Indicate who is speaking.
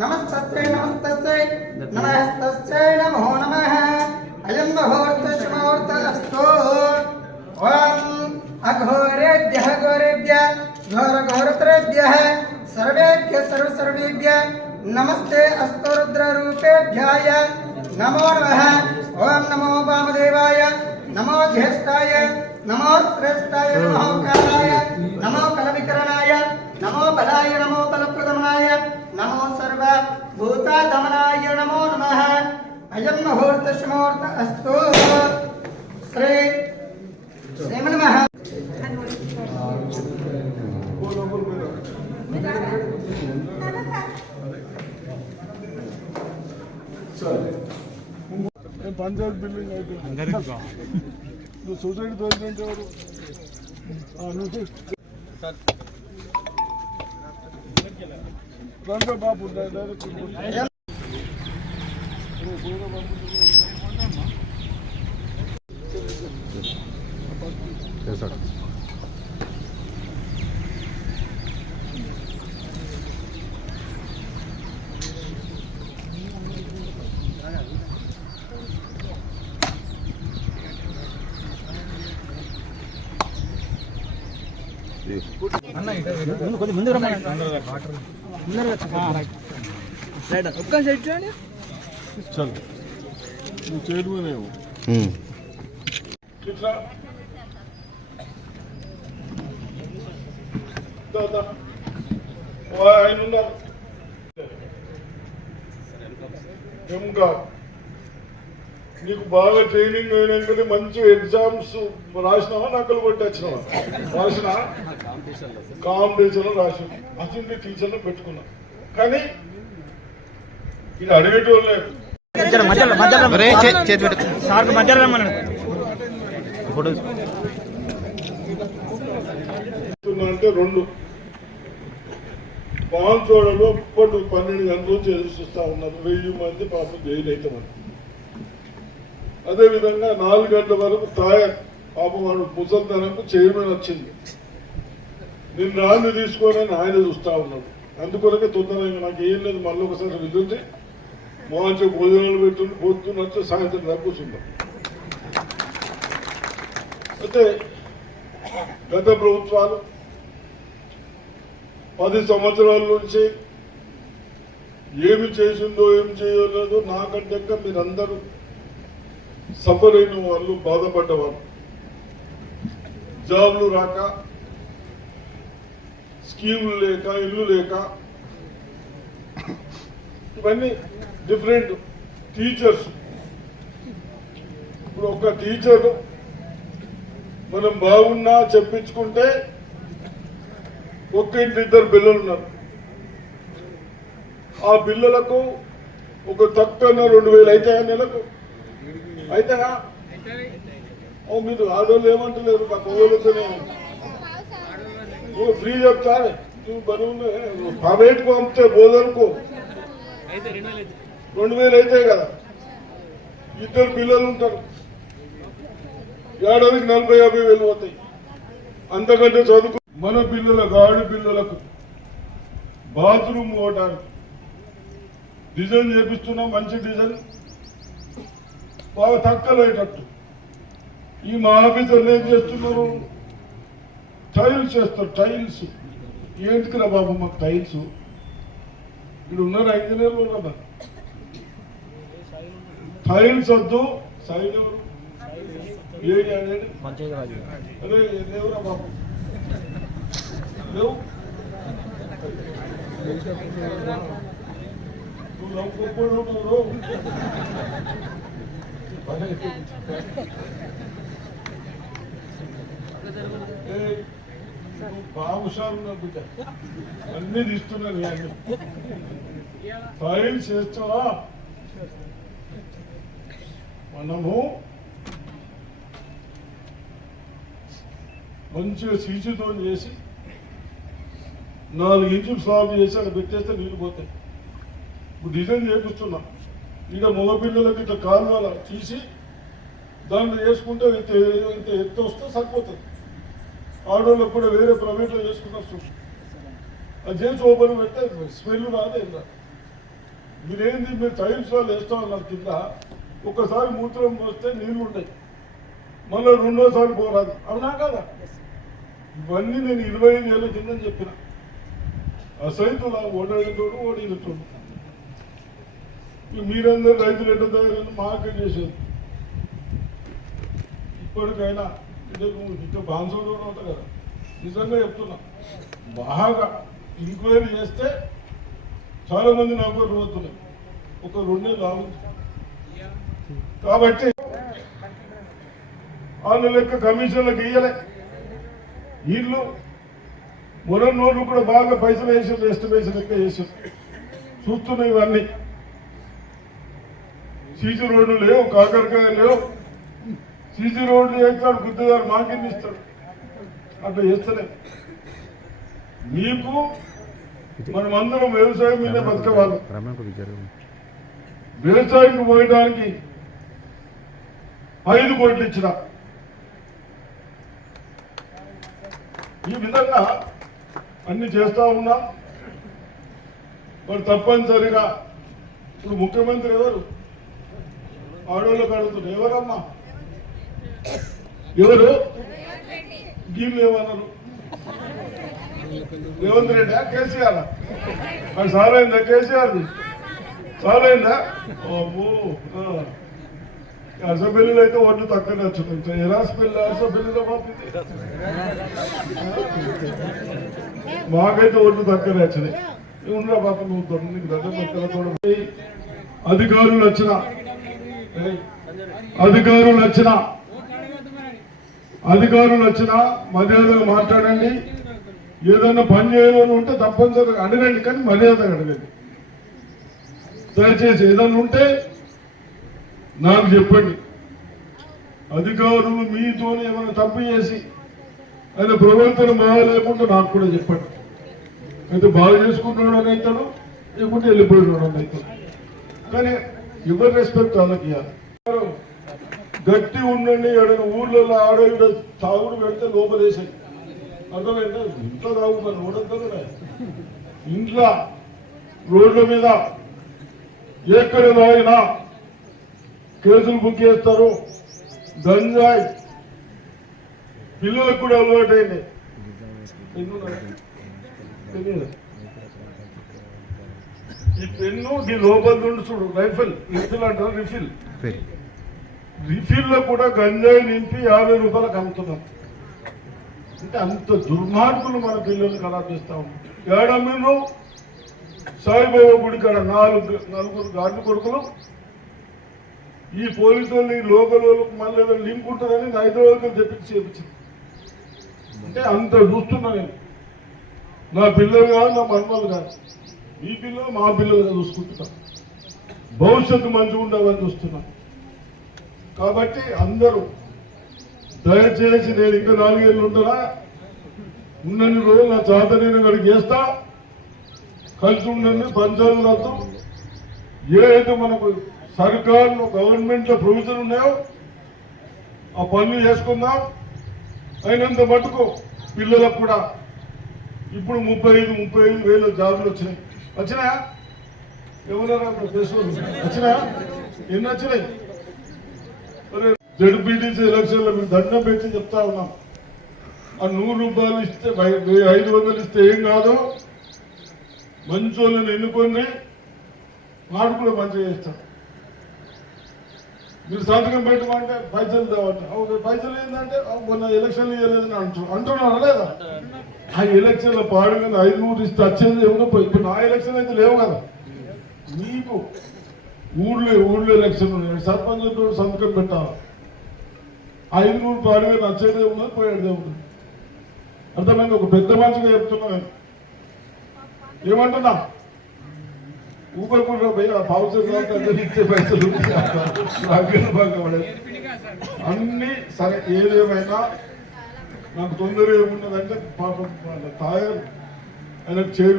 Speaker 1: नमस्तस्यै नमस्तस्यै नमस्तस्यै नमो नमः। अयं मुहूर्तशमुहूर्तलस्तु ॐ अघोरेभ्यः घोरेभ्य घोरघोरत्रेभ्यः सर्वेभ्य सर्वसर्वेभ्य नमस्ते अस्तु रुद्ररूपेभ्याय। नमो नमः। ॐ नमो वामदेवाय। नमो ज्येष्ठाय। नमो श्रेष्ठाय नमो कालाय नमो कलविकरणाय। नमो बलाय नमो बलप्रदमनाय। నమో సర్వ భూతాదమనాయ నమో నమః అయం ముహూర్త శుముహూర్త అస్తు శ్రీ శ్రీమ నమః
Speaker 2: నేను పంచాయత్ బిల్డింగ్ అయితే నువ్వు సొసైటీ ప్రెసిడెంట్ ఎవరు ఆ, నువ్వు చే- దాంట్లో బాబు డైరెక్ట్ ఉంటాయి. ఓ, పోయిన బాబు. చల్ నువ్వు చైర్మన్ ఇట్లా దా, దా. ఓ, ఆయన ఉన్నారు ఎంగా నీకు బాగా ట్రైనింగ్ అయినాకనే మంచి ఎగ్జామ్స్ రాసినావా నకలు కొట్టి వచ్చినావా? రాసినా? కాంపిటీషన్ రాసి. అసెంబ్లీ టీచర్లు పెట్టుకున్నా. కానీ ఇది అడిగేటోళ్ళు.
Speaker 3: సార్కు మధ్యలో
Speaker 2: అంటే రెండు. పాంచోడలో ఇప్పటి పన్నెండు గంటలు చేసి చూస్తా ఉన్నారు. వెయ్యి మంది పాపం జైలు అవుతామని అదేవిధంగా నాలుగు గంటల వరకు తాయ పాపం వాడు ముసల్తనంకు చైర్మన్ వచ్చింది. నేను రాళ్ళు తీసుకోనని ఆయన చూస్తా ఉన్నాడు. అందుకొరకే తొందరగా నాకు ఏం లేదు మళ్ళీ ఒకసారి వెళ్తుంది మంచి భోజనాలు పెట్టుండి పొద్దున్నట్టు సాయంత్రం దాకా అయితే గత ప్రభుత్వాలు పది సంవత్సరాల నుంచి ఏమి చేసిందో ఏం చేయలేదో నాకంటే మీరందరూ సఫర్ అయిన వాళ్ళు బాధపడ్డవారు. జాబ్లు రాక స్కీములు లేక ఇల్లు లేక ఇవన్నీ డిఫరెంట్ టీచర్స్. ఇప్పుడు ఒక టీచర్ మనం బాగున్నా చెప్పించుకుంటే ఒక్క ఇంటి ఇద్దరు పిల్లలు ఉన్నారు ఆ పిల్లలకు ఒక తక్కువ రెండు వేలు అవుతాయా నెలకు? అవుతారా ఓ మీరు ఆడవాళ్ళు ఏమంటలేరు? మా కోవలతోనే నువ్వు ఫ్రీ చెప్తా. నువ్వు బరువు పవేట్కు పంపితే బోధనకు రెండు వేలు అవుతాయి కదా. ఇద్దరు పిల్లలు ఉంటారు. ఏడాదికి నలభై యాభై వేలు పోతాయి. అంతకంటే చదువుకు మన పిల్లలకు ఆడి పిల్లలకు బాత్రూమ్ ఓటారు డిజైన్ చేపిస్తున్నాం మంచి డిజైన్. బాగా తక్కలేటట్టు ఈ మా ఆఫీసర్లు ఏం చేస్తున్నారు? టైల్స్ చేస్తారు టైల్స్ ఏంటికిరా బాబు మాకు టైల్స్ ఇక్కడ ఉన్నారు ఇంజనీర్లు ఉన్నారు టైల్స్ వద్దు. సైన్ ఎవరు? అరే లేవురా బాబు? లేవు? నువ్వు బిడ్డ అన్ని తీస్తున్నాను ఫైల్ చేస్తావా మనము మంచిగా సీచుతో చేసి నాలుగు ఇంచులు స్లాబ్ చేసి అక్కడ పెట్టేస్తే నీళ్ళు పోతాయి. ఇప్పుడు డిజైన్ చేపిస్తున్నా. ఇక మగపిల్లలకి ఇట్లా కాలువల తీసి దాంట్లో వేసుకుంటే ఇంత ఇంత ఎత్తు వస్తే సరిపోతుంది. ఆడవాళ్ళకి కూడా వేరే ప్రైవేట్లో చేసుకున్న అది చేసి ఓపెన్ పెడితే స్మెల్ రాదే ఇలా మీరేంది మీరు టైల్స్ వాళ్ళు వేస్తా ఉన్నారు కింద. ఒకసారి మూత్రం పోస్తే నీళ్ళు ఉంటాయి. మళ్ళీ రెండోసారి పోరాదు. అవునా కదా? ఇవన్నీ నేను ఇరవై ఐదు ఏళ్ళ కింద చెప్పిన. అసైతుల ఓడేటోడు ఓడినటోడు మీరందరూ రైతులు ఎట్ట తయారని మాకే చేసేది ఇప్పటికైనా అంటే నువ్వు ఇంకా బాన్సోడు కదా. నిజంగా చెప్తున్నా బాగా ఎంక్వైరీ చేస్తే చాలా మంది నాకు పోతున్నాయి ఒక రెండే లాభం కాబట్టి వాళ్ళ లెక్క కమిషన్లకు ఇయ్యలే. వీళ్ళు మొన్న నోళ్ళు కూడా బాగా పైసలు వేసారు ఎస్టిమేషన్ లెక్క వేసారు చూస్తున్నాయి ఇవన్నీ. సీసీ రోడ్లు లేవు కాకరకాయ లేవు. సీసీ రోడ్లు వేస్తాడు గుద్దగారు మాకెన్ని ఇస్తాడు అట్లా చేస్తలే. మీకు మనమందరం వ్యవసాయం మీద బతకవాలి. వ్యవసాయం పోయడానికి ఐదు కోట్లు ఇచ్చిన. ఈ విధంగా అన్ని చేస్తా ఉన్నా. మరి తప్పనిసరిగా ఇప్పుడు ముఖ్యమంత్రి ఎవరు? ఆడోళ్ళకి అడుగుతున్నారు ఎవరమ్మా? ఎవరు? గీళ్ళు ఏమన్నారు? రేవంత్ రెడ్డి? కేసీఆర్. అది అయిందా కేసీఆర్? సారైందా ఓ అసెంబ్లీలో అయితే ఒడ్డు తక్కువనే వచ్చుకుంటాయి ఎలా అసెంబ్లీ అసెంబ్లీలో పంపింది? మాకైతే ఒడ్డు తక్కువ నచ్చినాయి ఉండరా పాప నువ్వు నీకు దగ్గర అధికారులు వచ్చిన అధికారులు వచ్చిన అధికారులు వచ్చిన మర్యాదగా మాట్లాడండి. ఏదైనా పని చేయాలని ఉంటే తప్పనిసరిగా అడగండి కానీ మర్యాదగా అడగండి. దయచేసి ఏదైనా ఉంటే నాకు చెప్పండి. అధికారులు మీతో ఏమైనా తప్పు చేసి ఆయన ప్రవర్తన బాగాలేకుండా నాకు కూడా చెప్పండి. అయితే బాగా చేసుకుంటున్నాడు అని అవుతాడు లేకుంటే వెళ్ళిపోయినాడు అని అవుతాడు కానీ ఎవరి రెస్పెక్ట్ వాళ్ళకి గట్టి ఉండండి ఎడన ఊర్లలో ఆడవిడ తాగుడు పెడితే లోపలేసాయి అర్థమైందా? ఇంట్లో తాగుతాను ఊడంతా ఇంట్లో రోడ్ల మీద ఎక్కడ తాగినా కేసులు బుక్ చేస్తారు గంజాయి. పిల్లలకు కూడా అలవాటైంది. పెన్ను ఈ పెన్ను ఈ లోపల నుండి చూడు రైఫిల్ రిఫిల్ అంటారు రిఫిల్. రిఫిల్. లో కూడా గంజాయి నింపి యాభై రూపాయలకు అమ్ముతున్నారు అంటే అంత దుర్మార్గులు మన పిల్లల్ని ఖరాబ్ చేస్తా ఉన్నాం ఏడా మీరు సాయిబాబా గుడి కాడ నాలుగు నలుగురు గాడి కొడుకులు. ఈ పోలీసు వాళ్ళు ఈ లోకల్ వాళ్ళకి మళ్ళీ ఏదో లింక్ ఉంటుందని హైదరాబాద్ తెప్పించి చేపించింది అంటే అంత చూస్తున్నా నేను. నా పిల్లలు కాదు నా మనవాళ్ళు కాదు. మీ పిల్లలు మా పిల్లలుగా చూసుకుంటున్నా. భవిష్యత్తు మంచిగా ఉండాలని చూస్తున్నాం. కాబట్టి అందరూ దయచేసి నేను ఇంకా నాలుగేళ్ళు ఉంటారా ఉన్నన్ని రోజులు నా చేత నేను అక్కడికి చేస్తా. కలిసి ఉండండి పంచాయతీలతో ఏ ఏదైతే మనకు సర్కార్లో గవర్నమెంట్లో ప్రొవిజన్ ఉన్నాయో ఆ పనులు చేసుకుందాం. అయినంత మటుకు పిల్లలకు కూడా ఇప్పుడు ముప్పై ఐదు ముప్పై ఐదు వేల జాబులు వచ్చినాయి. వచ్చినాయా? ఎవరన్నా వచ్చినాయా? ఎన్ని వచ్చినాయి? జడ్పీటీసీ ఎలక్షన్లో మేము దండం పెట్టి చెప్తా ఉన్నాం. ఆ నూరు రూపాయలు ఇస్తే ఐదు వందలు ఇస్తే ఏం కాదు మంచి వాళ్ళని ఎన్నుకొని వాడు కూడా మంచిగా చేస్తాం. మీరు సంతకం పెట్టమంటే పైసలు తేవంటే పైసలు ఏంటంటే మొన్న ఎలక్షన్లు ఇవ్వలేదని అంటు అంటున్నారా లేదా? ఆ ఎలక్షన్ల లో ఐదు నూరు ఇస్తే వచ్చేది ఏమో పోయి- ఇప్పుడు నా ఎలక్షన్ అయితే లేవు కదా. నీకు ఊళ్ళో ఊళ్ళో ఎలక్షన్ ఉన్నాయి. సర్పంచ్ సంతకం పెట్టాలి? ఐదు నూరు పాడుగా నచ్చేదే ఉన్నది పోయేదే ఉన్నది అర్థమైంది? ఒక పెద్ద మనిషిగా చెప్తున్నా నేను. ఏమంటున్నా ఊపకుండా పోయి ఆ పౌసర్ ఇచ్చే పైసలు. అన్ని సరే ఏదేమైనా నాకు తొందర ఏమున్నదంటే పాపం తాయారు ఆయన చైర్మన్